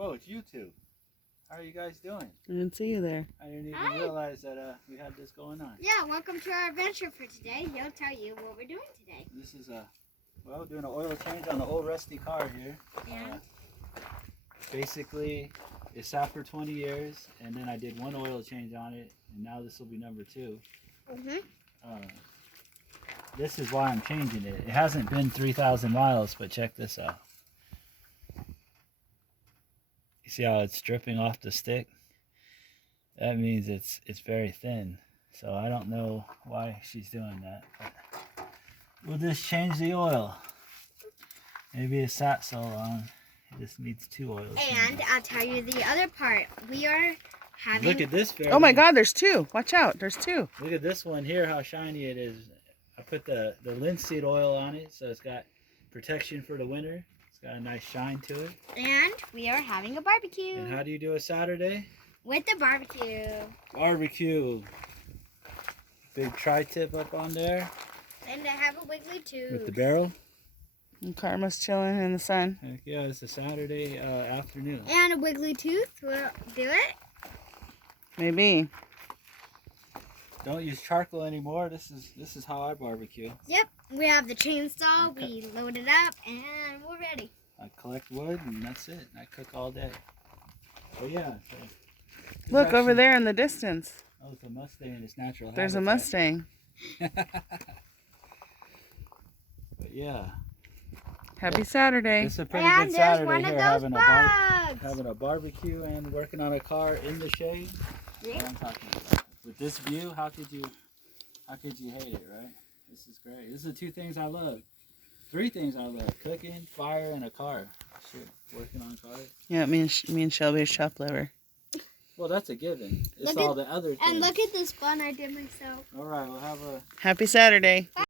Whoa, it's you two. How are you guys doing? I didn't see you there. I didn't even realize that we had this going on. Yeah, welcome to our adventure for today. He'll tell you what we're doing today. This is well, doing an oil change on the old rusty car here. And? Basically, it sat for 20 years, and then I did one oil change on it, and now this will be number 2. This is why I'm changing it. It hasn't been 3,000 miles, but check this out. You see how it's dripping off the stick? That means it's very thin. So I don't know why she's doing that. But we'll just change the oil. Maybe it sat so long. It just needs 2 oils. And I'll tell you the other part. We are having... Look at this. Oh my God, there's 2. Watch out, there's 2. Look at this one here, how shiny it is. I put the linseed oil on it, so it's got protection for the winter. It's got a nice shine to it. And we are having a barbecue. And how do you do a Saturday? With the barbecue. Barbecue. Big tri-tip up on there. And I have a wiggly tooth. With the barrel. And Karma's chilling in the sun. Heck yeah, it's a Saturday afternoon. And a wiggly tooth will do it. Maybe. Don't use charcoal anymore. This is how I barbecue. Yep. We have the chainsaw. We load it up and we're ready. I collect wood and that's it. I cook all day. Oh yeah. So Look over there in the distance. Oh, it's a Mustang in its natural There's a habitat. Mustang. But yeah. Happy Saturday. It's a pretty And good there's Saturday one of here those having a barbecue and working on a car in the shade. That's what I'm talking about. With this view, how could you hate it, right? This is great. This is the 2 things I love. 3 things I love: cooking, fire, and a car. Shit, working on cars. Yeah, me and Shelby are shop liver. Well, that's a given. It's all the other things. And look at this bun I did myself. All right, we'll have a Happy Saturday.